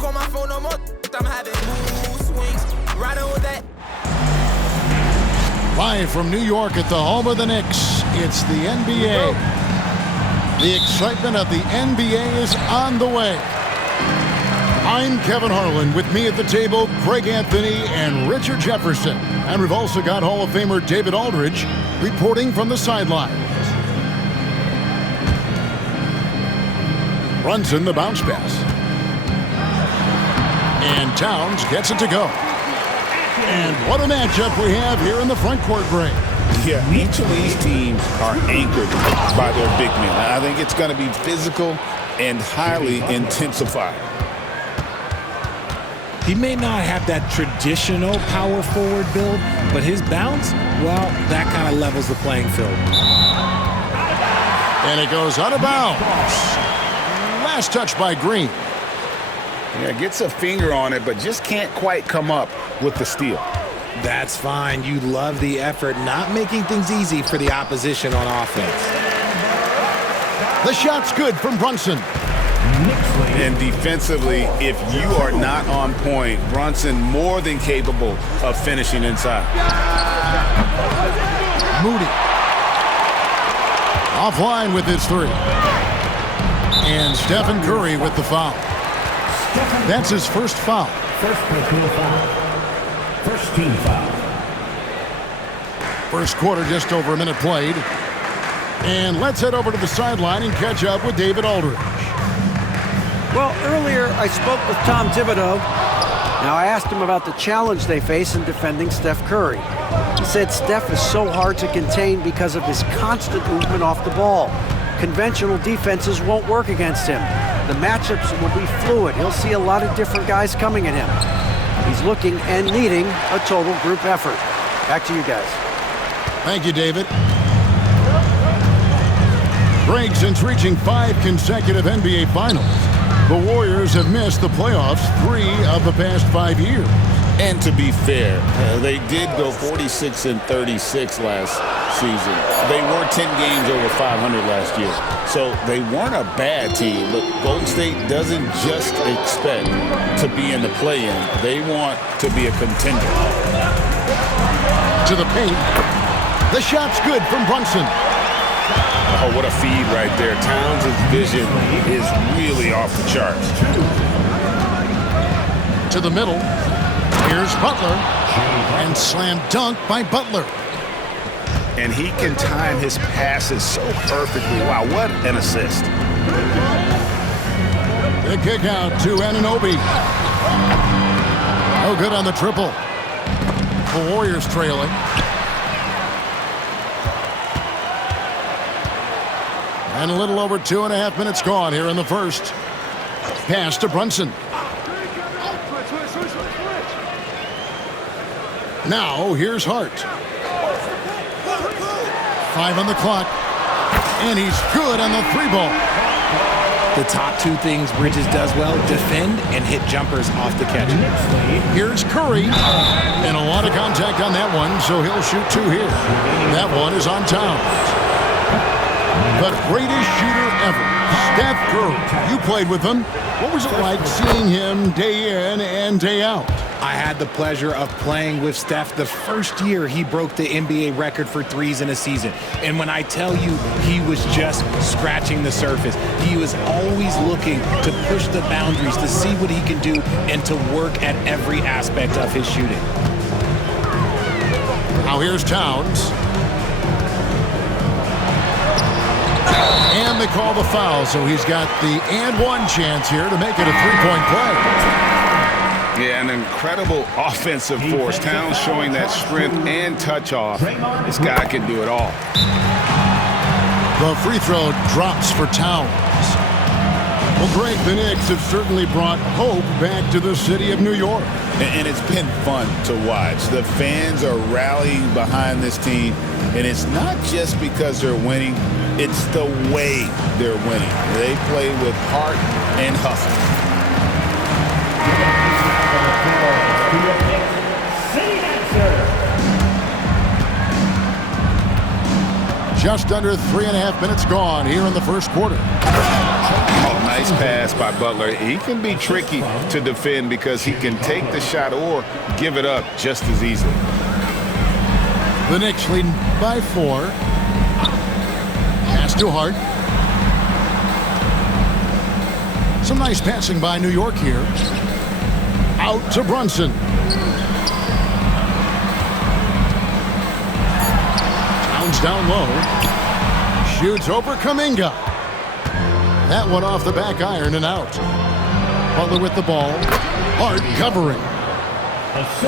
Don't call my phone no more. I'm having mood swings. Riding with that. Live from New York at the home of the Knicks, it's the NBA. The excitement of the NBA is on the way. I'm Kevin Harlan. With me at the table, Greg Anthony and Richard Jefferson. And we've also got Hall of Famer David Aldridge reporting from the sidelines. Brunson, the bounce pass. And Towns gets it to go. And what a matchup we have here in the front court, Greg. Yeah, each of these teams are anchored by their big men. I think it's going to be physical and highly intensified. He may not have that traditional power forward build, but his bounce, well, that kind of levels the playing field. And it goes out of bounds. Last touch by Green. Yeah, gets a finger on it, but just can't quite come up with the steal. That's fine. You love the effort, not making things easy for the opposition on offense. The shot's good from Brunson. And defensively, if you are not on point, Brunson more than capable of finishing inside. Moody. Offline with his three. And Stephen Curry with the foul. That's his first foul. First personal foul. First team foul. First quarter, just over a minute played. And let's head over to the sideline and catch up with David Aldridge. Well, earlier I spoke with Tom Thibodeau. Now I asked him about the challenge they face in defending Steph Curry. He said Steph is so hard to contain because of his constant movement off the ball. Conventional defenses won't work against him. The matchups will be fluid. He'll see a lot of different guys coming at him. He's looking and needing a total group effort. Back to you guys. Thank you, David. Greg, since reaching 5 consecutive NBA Finals, the Warriors have missed the playoffs 3 of the past 5 years. And to be fair, they did go 46-36 last season. They were 10 games over 500 last year. So they weren't a bad team, but Golden State doesn't just expect to be in the play-in. They want to be a contender. To the paint. The shot's good from Brunson. Oh, what a feed right there. Towns' vision is really off the charts. To the middle. Here's Butler. And slam dunk by Butler. And he can time his passes so perfectly. Wow, what an assist. The kick out to Anunoby. No good on the triple. The Warriors trailing. And a little over 2.5 minutes gone here in the first. Pass to Brunson. Now here's Hart. 5 on the clock. And he's good on the 3-ball. The top 2 things Bridges does well, defend and hit jumpers off the catch. Here's Curry. And a lot of contact on that one, so he'll shoot 2 here. That one is on Towns. The greatest shooter ever, Steph Curry. You played with him. What was it like seeing him day in and day out? I had the pleasure of playing with Steph the first year he broke the NBA record for threes in a season. And when I tell you he was just scratching the surface, he was always looking to push the boundaries, to see what he can do, and to work at every aspect of his shooting. Now here's Towns. And they call the foul, so he's got the and one chance here to make it a 3-point play. Yeah, an incredible offensive force. Towns showing that strength and touch off. This guy can do it all. The free throw drops for Towns. Well, Greg, the Knicks have certainly brought hope back to the city of New York. And it's been fun to watch. The fans are rallying behind this team, and it's not just because they're winning. It's the way they're winning. They play with heart and hustle. Just under 3.5 minutes gone here in the first quarter. Oh, Nice pass by Butler. He can be tricky to defend because he can take the shot or give it up just as easily. The Knicks leading by 4. Pass to Hart. Some nice passing by New York here. Out to Brunson. Towns down low. Shoots over Kuminga. That one off the back iron and out. Butler with the ball. Hart covering.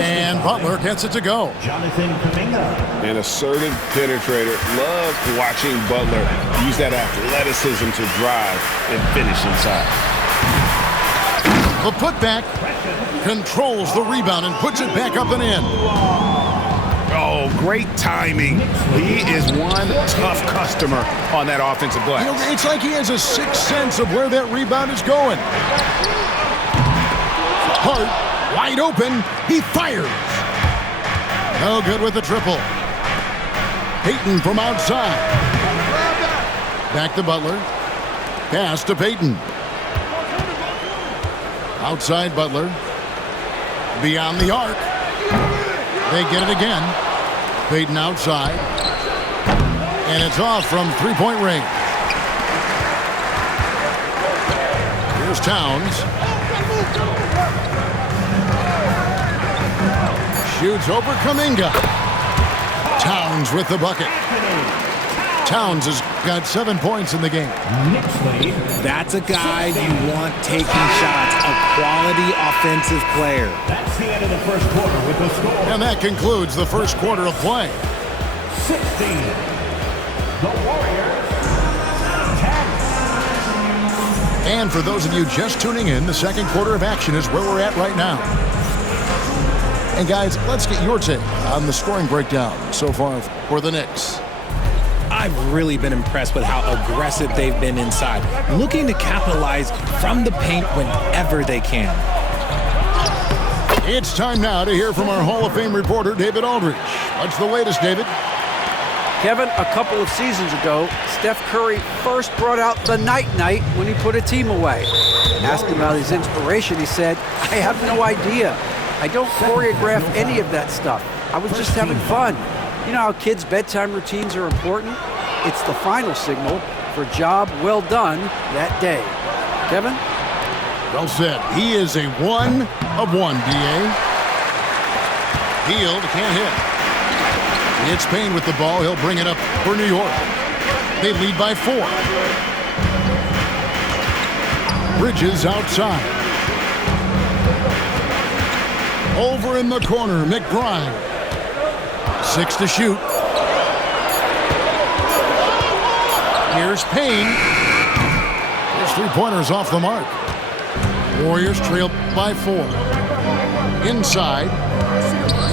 And Butler gets it to go. Jonathan Kuminga. An assertive penetrator. Love watching Butler use that athleticism to drive and finish inside. The putback controls the rebound and puts it back up and in. Oh, great timing. He is one tough customer on that offensive glass. You know, it's like he has a sixth sense of where that rebound is going. Hart, wide open. He fires. No good with the triple. Payton from outside. Back to Butler. Pass to Payton. Outside Butler. Beyond the arc. They get it again. Payton outside. And it's off from three-point range. Here's Towns. Shoots over Kuminga. Towns with the bucket. Towns has got 7 points in the game. That's a guy you want taking shots, a quality offensive player. That's the end of the first quarter with the score. And that concludes the first quarter of play. 16. The Warriors. 10. And for those of you just tuning in, the second quarter of action is where we're at right now. And guys, let's get your take on the scoring breakdown so far for the Knicks. I've really been impressed with how aggressive they've been inside, looking to capitalize from the paint whenever they can. It's time now to hear from our Hall of Fame reporter, David Aldridge. What's the latest, David? Kevin, a couple of seasons ago, Steph Curry first brought out the night-night when he put a team away. Asked about his inspiration, he said, "I have no idea. I don't choreograph any of that stuff. I was just having fun." You know how kids' bedtime routines are important? It's the final signal for job well done that day. Kevin? Well said. He is a 1 of 1, D.A. Hield, can't hit. It's Payne with the ball. He'll bring it up for New York. They lead by 4. Bridges outside. Over in the corner, McBride. 6 to shoot. Here's Payne. His three-pointer's off the mark. Warriors trail by 4. Inside.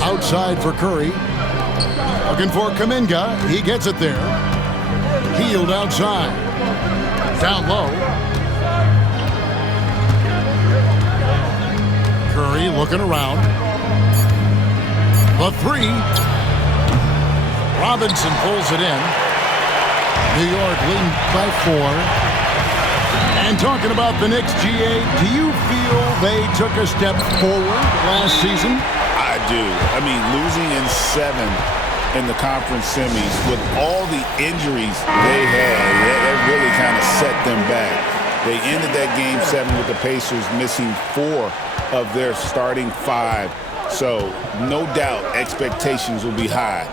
Outside for Curry. Looking for Kuminga. He gets it there. Hield outside. Down low. Curry looking around. The 3. Robinson pulls it in. New York leading by 4. And talking about the Knicks, GA, do you feel they took a step forward last season? I do. I mean, losing in 7 in the conference semis with all the injuries they had, that really kind of set them back. They ended that game 7 with the Pacers missing 4 of their starting 5. So, no doubt, expectations will be high.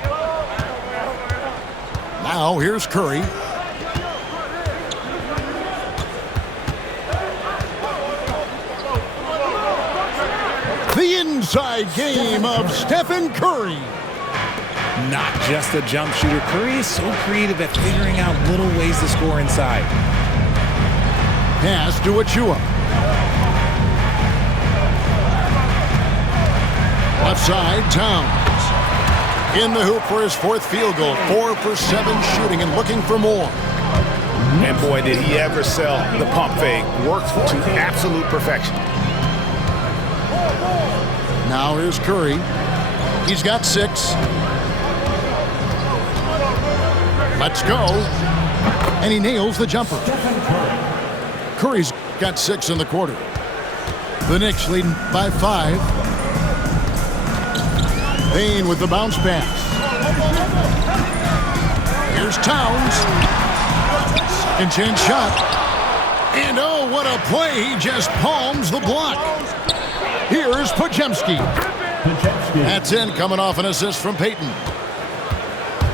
Now, here's Curry. The inside game of Stephen Curry. Not just a jump shooter, Curry is so creative at figuring out little ways to score inside. Pass to Achua. Left side, Towns. In the hoop for his 4th field goal. 4 for 7 shooting and looking for more. And boy, did he ever sell the pump fake. Worked to absolute perfection. Now here's Curry. He's got 6. Let's go. And he nails the jumper. Curry's got 6 in the quarter. The Knicks leading by 5. Payne with the bounce pass. Here's Towns. Second chance shot. And oh, what a play. He just palms the block. Here's Podziemski. That's in, coming off an assist from Payton.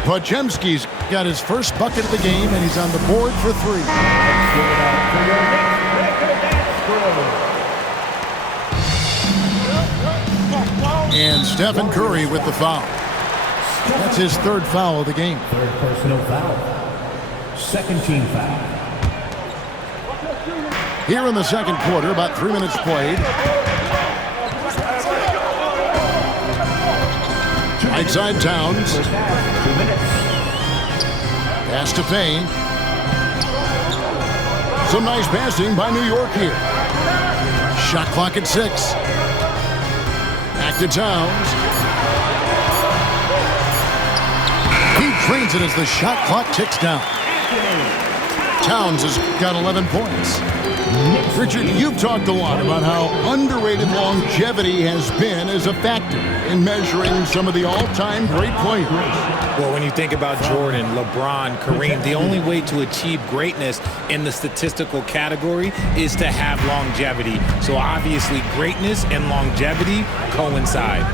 Podziemski's got his first bucket of the game, and he's on the board for 3. And Stephen Curry with the foul. That's his 3rd foul of the game. 3rd personal foul. 2nd team foul. Here in the 2nd quarter, about 3 minutes played. Right side Towns. 2 minutes. Pass to Payne. Some nice passing by New York here. Shot clock at 6. Back to Towns. He drains it as the shot clock ticks down. Towns has got 11 points. Richard, you've talked a lot about how underrated longevity has been as a factor in measuring some of the all-time great players. Well, when you think about Jordan, LeBron, Kareem, the only way to achieve greatness in the statistical category is to have longevity. So obviously greatness and longevity coincide.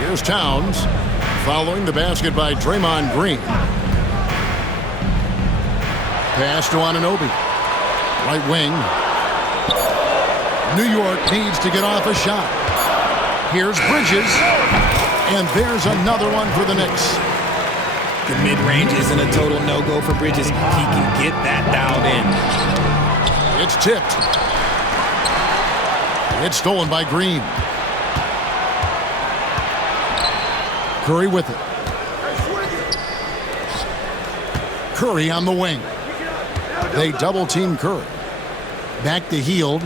Here's Towns following the basket by Draymond Green. Pass to Anunoby. Right wing. New York needs to get off a shot. Here's Bridges. And there's another one for the Knicks. The mid-range isn't a total no-go for Bridges. He can get that dialed in. It's tipped. It's stolen by Green. Curry with it. Curry on the wing. They double-team Curry. Back to Hield.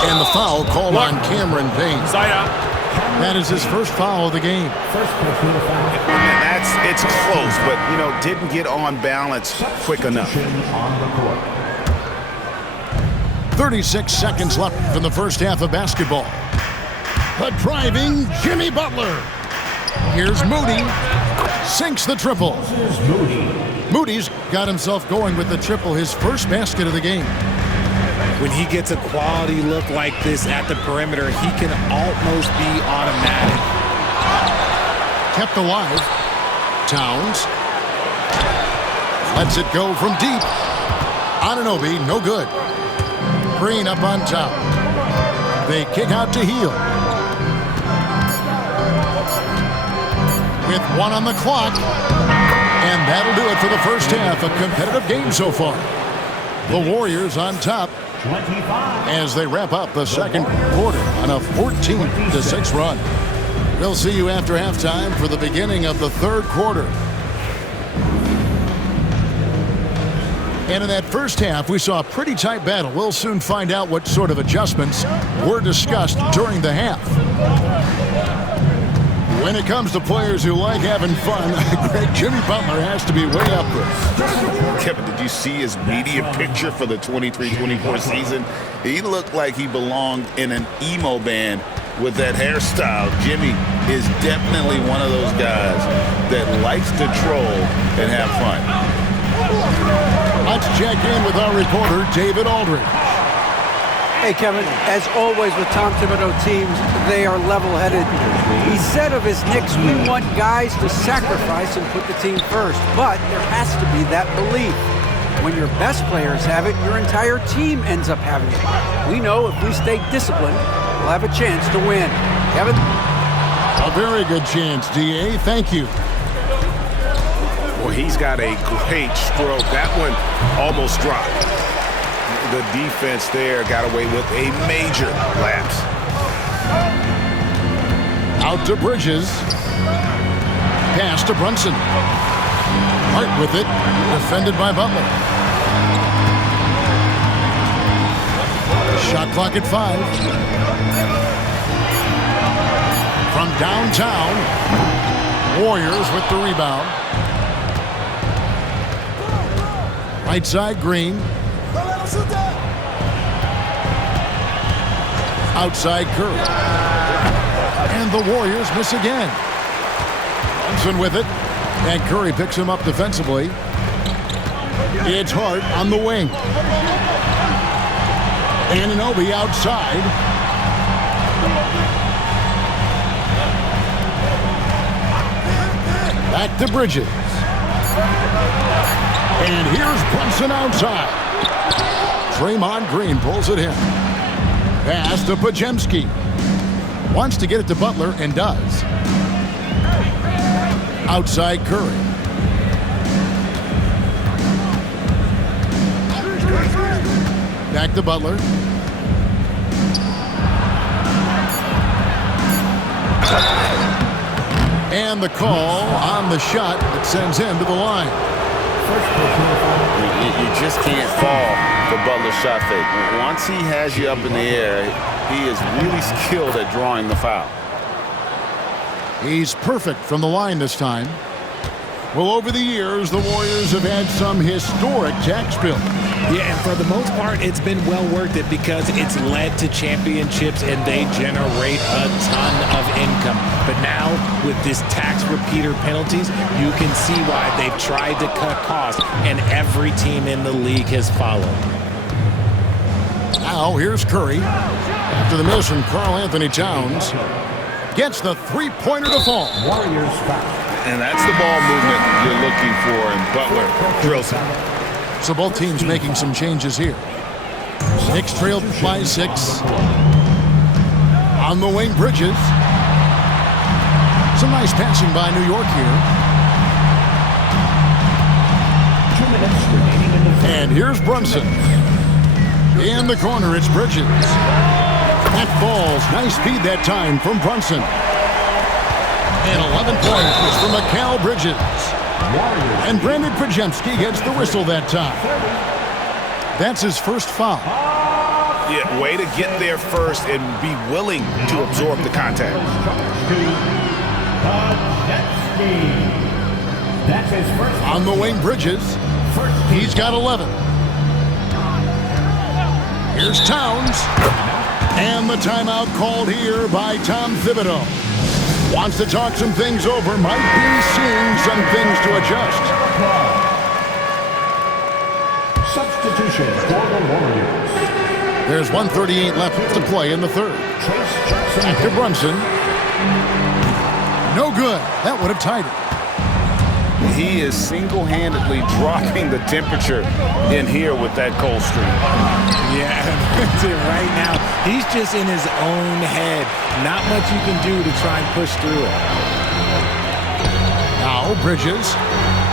And the foul called on Cameron Payne. Side out. That is his first foul of the game. First personal foul. It's close, but, didn't get on balance quick enough. On the court. 36 seconds left in the first half of basketball. The driving Jimmy Butler. Here's Moody. Sinks the triple. Moody's got himself going with the triple, his first basket of the game. When he gets a quality look like this at the perimeter, he can almost be automatic. Kept alive. Towns. Lets it go from deep. Anunoby, no good. Green up on top. They kick out to Hield. With 1 on the clock. And that'll do it for the first half. A competitive game so far. The Warriors on top 25. as they wrap up the 2nd quarter on a 14-6 run. We'll see you after halftime for the beginning of the 3rd quarter. And in that first half, we saw a pretty tight battle. We'll soon find out what sort of adjustments were discussed during the half. When it comes to players who like having fun, great Jimmy Butler has to be way up there. Kevin, did you see his media picture for the 23-24 season? He looked like he belonged in an emo band with that hairstyle. Jimmy is definitely one of those guys that likes to troll and have fun. Let's check in with our reporter, David Aldridge. Hey, Kevin, as always with Tom Thibodeau teams, they are level-headed. He said of his Knicks, we want guys to sacrifice and put the team first, but there has to be that belief. When your best players have it, your entire team ends up having it. We know if we stay disciplined, we'll have a chance to win. Kevin? A very good chance, D.A. Thank you. Well, he's got a great stroke. That one almost dropped. The defense there got away with a major lapse. Out to Bridges. Pass to Brunson. Hart with it. Defended by Butler. Shot clock at 5. From downtown. Warriors with the rebound. Right side, Green. Outside, Curry. And the Warriors miss again. Brunson with it. And Curry picks him up defensively. It's Hart on the wing. Anunoby outside. Back to Bridges. And here's Brunson outside. Draymond Green pulls it in. Pass to Podziemski. Wants to get it to Butler and does. Outside Curry. Back to Butler. And the call on the shot that sends him to the line. You just can't fall for Butler's shot fake. Once he has you up in the air, he is really skilled at drawing the foul. He's perfect from the line this time. Well, over the years, the Warriors have had some historic tax bills. Yeah, and for the most part, it's been well worth it because it's led to championships and they generate a ton of income. But now, with this tax repeater penalties, you can see why they've tried to cut costs, and every team in the league has followed. Now, here's Curry. After the miss from Karl-Anthony Towns. Gets the three-pointer to fall. Warriors foul. And that's the ball movement you're looking for, and Butler drills it. So both teams making some changes here. Knicks trailed by 6. On the wing, Bridges. Some nice passing by New York here. 2 minutes remaining in the fourth. And here's Brunson. In the corner, it's Bridges. That falls. Nice feed that time from Brunson. And 11 points from Mikal Bridges. And Brandon Podziemski gets the whistle that time. That's his first foul. Yeah, way to get there first and be willing to absorb the contact. That's his first. On the wing, Bridges. He's got 11. Here's Towns. And the timeout called here by Tom Thibodeau. Wants to talk some things over, might be seeing some things to adjust. Substitution for the Warriors. There's 1:38 left to play in the third. Back to Brunson. No good. That would have tied it. He is single-handedly dropping the temperature in here with that cold streak. Yeah, that's it right now. He's just in his own head. Not much you can do to try and push through it. Now Bridges,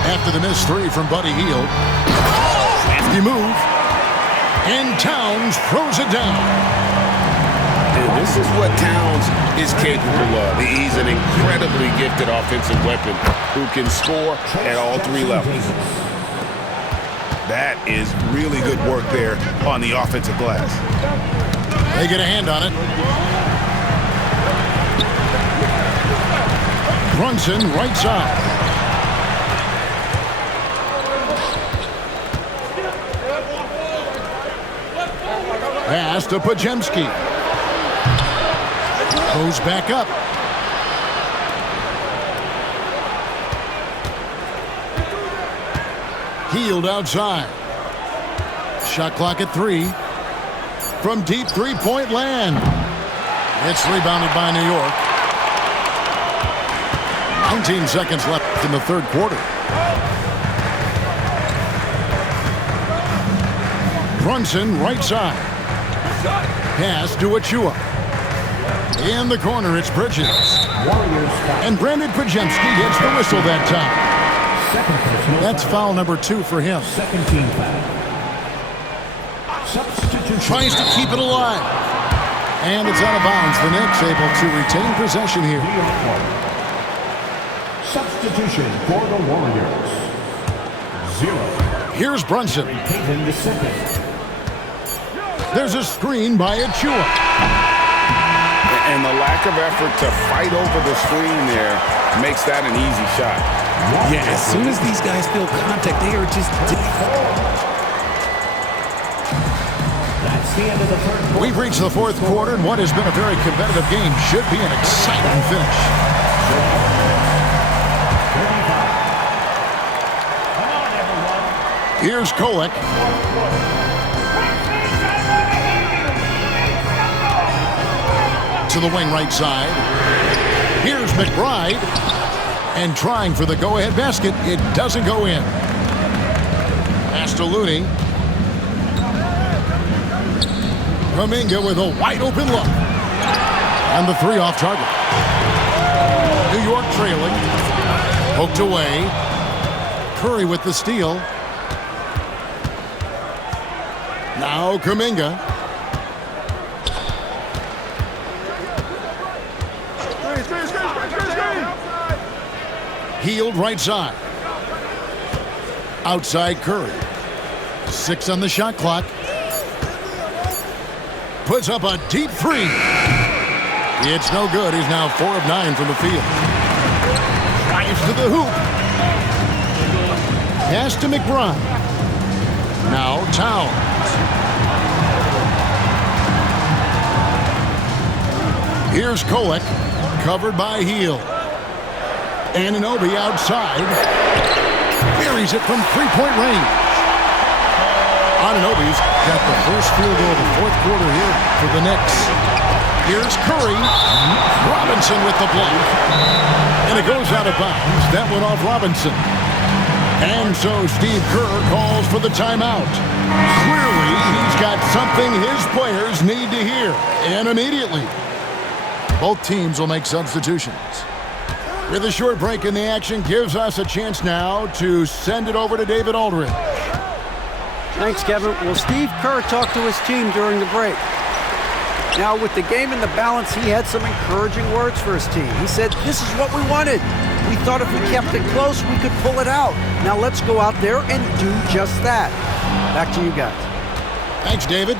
after the missed three from Buddy Hield. Crafty move. And Towns throws it down. And this is what Towns is capable of. He's an incredibly gifted offensive weapon who can score at all 3 levels. That is really good work there on the offensive glass. They get a hand on it. Brunson, right side. Pass to Podziemski. Goes back up. Hield outside. Shot clock at 3. From deep three-point land. It's rebounded by New York. 19 seconds left in the third quarter. Brunson, right side. Pass to Achua. In the corner, it's Bridges. And Brandon Podziemski gets the whistle that time. That's foul number 2 for him. Second team foul. Substitution. Tries to keep it alive. And it's out of bounds. The Knicks able to retain possession here. Substitution for the Warriors. 0. Here's Brunson. Taken the second. There's a screen by Achua. And the lack of effort to fight over the screen there makes that an easy shot. Yeah, as soon as these guys feel contact, they are just... That's the end of the third quarter. We've reached the fourth quarter, and what has been a very competitive game should be an exciting finish. 35. Here's Kolek. To the wing right side. Here's McBride. And trying for the go-ahead basket. It doesn't go in. Pass to Looney. Kuminga with a wide-open look. And the three off target. New York trailing. Poked away. Curry with the steal. Now Kuminga. Healed right side. Outside Curry. 6 on the shot clock. Puts up a deep three. It's no good. He's now 4 of 9 from the field. Drives to the hoop. Pass to McBride. Now Towns. Here's Kolek. Covered by Hield. Anunoby outside. Buries it from three-point range. Anunoby's got the first field goal of the fourth quarter here for the Knicks. Here's Curry. Robinson with the block. And it goes out of bounds. That went off Robinson. And so Steve Kerr calls for the timeout. Clearly, he's got something his players need to hear. And immediately. Both teams will make substitutions. With a short break in the action, gives us a chance now to send it over to David Aldridge. Thanks, Kevin. Well, Steve Kerr talked to his team during the break. Now, with the game in the balance, he had some encouraging words for his team. He said, "This is what we wanted. We thought if we kept it close, we could pull it out. Now let's go out there and do just that." Back to you guys. Thanks, David.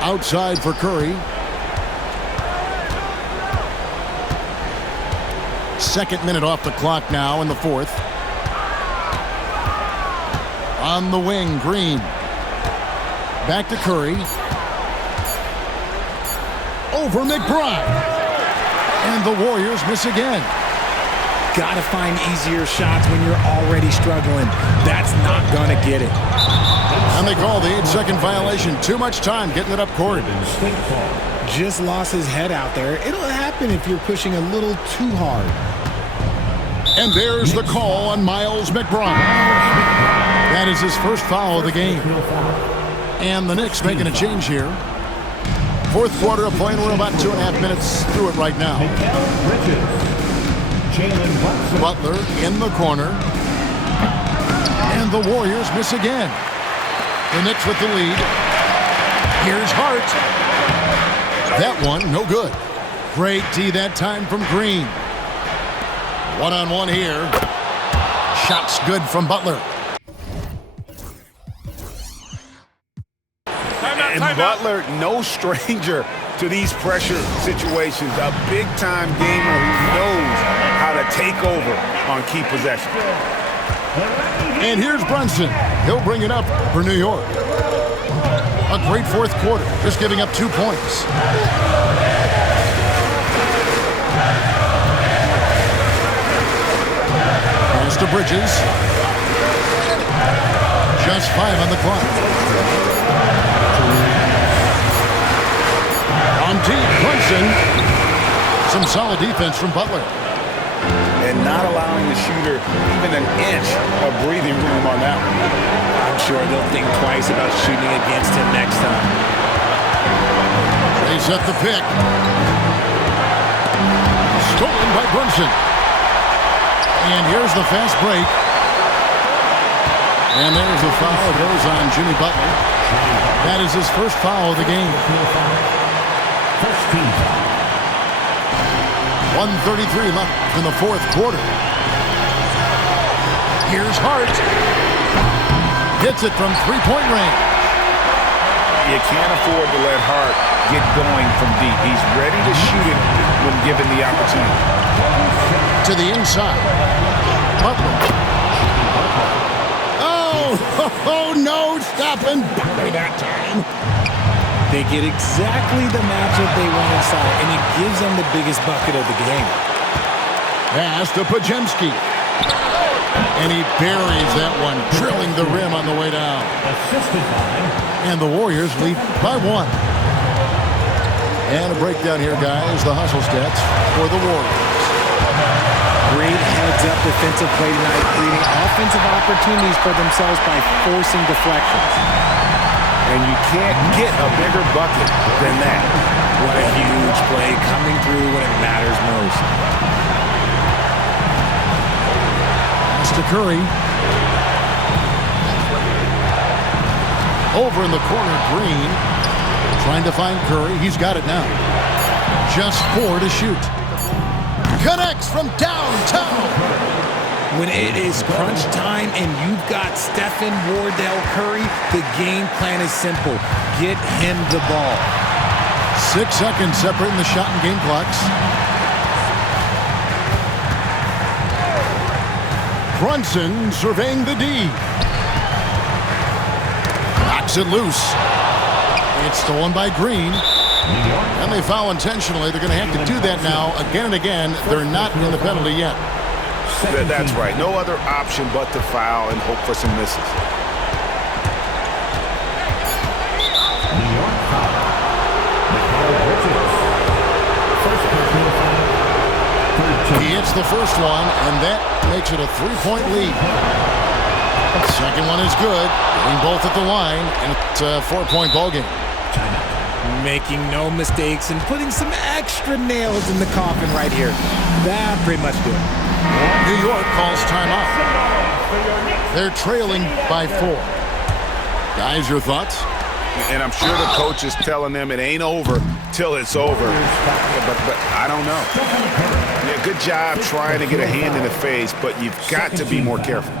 Outside for Curry. Second minute off the clock now in the fourth. On the wing, Green. Back to Curry. Over McBride. And the Warriors miss again. Gotta find easier shots when you're already struggling. That's not gonna get it. And they call the 8-second violation. Too much time getting it up court. Just lost his head out there. It'll happen if you're pushing a little too hard. And there's the call on Miles McBride. That is his first foul of the game. And the Knicks making a change here. Fourth quarter of play, and we're about 2.5 minutes through it right now. Butler in the corner. And the Warriors miss again. The Knicks with the lead. Here's Hart. That one, no good. Great D that time from Green. One-on-one here. Shots good from Butler. And Butler, no stranger to these pressure situations. A big-time gamer who knows how to take over on key possessions. And here's Brunson. He'll bring it up for New York. A great fourth quarter, just giving up 2 points. Pass to Bridges. Just 5 on the clock. On deep, Brunson. Some solid defense from Butler. And not allowing the shooter even an inch of breathing room on that one. I'm sure they'll think twice about shooting against him next time. They set the pick. Stolen by Brunson. And here's the fast break. And there's a foul. It goes on Jimmy Butler. That is his first foul of the game. 1:33 left in the fourth quarter. Here's Hart. Hits it from three-point range. You they can't afford to let Hart get going from deep. He's ready to shoot it when given the opportunity. To the inside. Butler. Oh, no, stopping Butler that time. They get exactly the matchup they want inside, and it gives them the biggest bucket of the game. Pass to Podziemski. And he buries that one, drilling the rim on the way down. Assisted by. And the Warriors lead by 1. And a breakdown here, guys. The hustle stats for the Warriors. Great heads-up defensive play tonight, creating offensive opportunities for themselves by forcing deflections. And you can't get a bigger bucket than that. What a huge play coming through when it matters most. Pass to Curry. Over in the corner, Green. Trying to find Curry. He's got it now. Just 4 to shoot. Connects from downtown. When it is crunch time and you've got Stephen Wardell Curry, the game plan is simple. Get him the ball. 6 seconds separating the shot and game clocks. Brunson surveying the D. Knocks it loose. It's stolen by Green. And they foul intentionally. They're going to have to do that now again and again. They're not in the penalty yet. That's right. No other option but to foul and hope for some misses. New York foul. Mikal Bridges. First personal foul. He hits the first one, and that makes it a 3-point lead. Second one is good. Getting both at the line, and it's a 4-point ballgame. Making no mistakes and putting some extra nails in the coffin right here. That pretty much do it. New York calls timeout. They're trailing by 4. Guys, your thoughts? And I'm sure the coach is telling them it ain't over till it's over. But I don't know. Yeah, good job trying to get a hand in the face, but you've got to be more careful.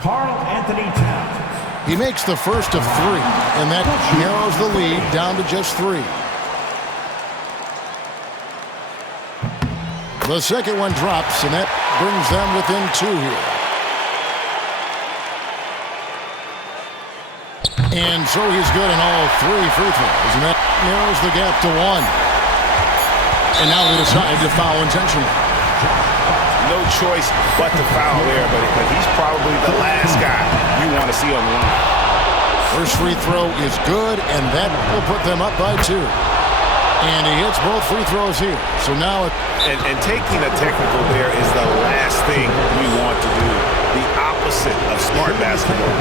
Karl Anthony Towns. He makes the first of 3, and that narrows the lead down to just 3. The second one drops, and that brings them within 2 here. And so he's good in all 3 free throws, and that narrows the gap to 1. And now they decide to foul intentionally. No choice but to foul there, but he's probably the last guy you want to see on the line. First free throw is good, and that will put them up by 2. And he hits both free throws here. So now and taking a technical there is the last thing we want to do. The opposite of smart basketball.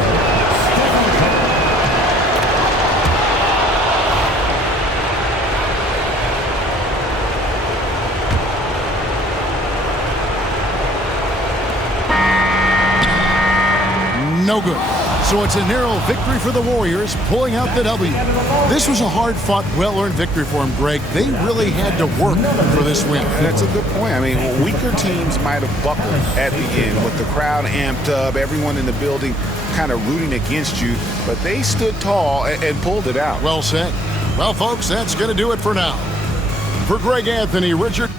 no good. So it's a narrow victory for the Warriors, pulling out the W. This was a hard-fought, well-earned victory for them, Greg. They really had to work for this win. That's a good point. I mean, weaker teams might have buckled at the end with the crowd amped up, everyone in the building kind of rooting against you, but they stood tall and pulled it out. Well said. Well, folks, that's going to do it for now. For Greg Anthony, Richard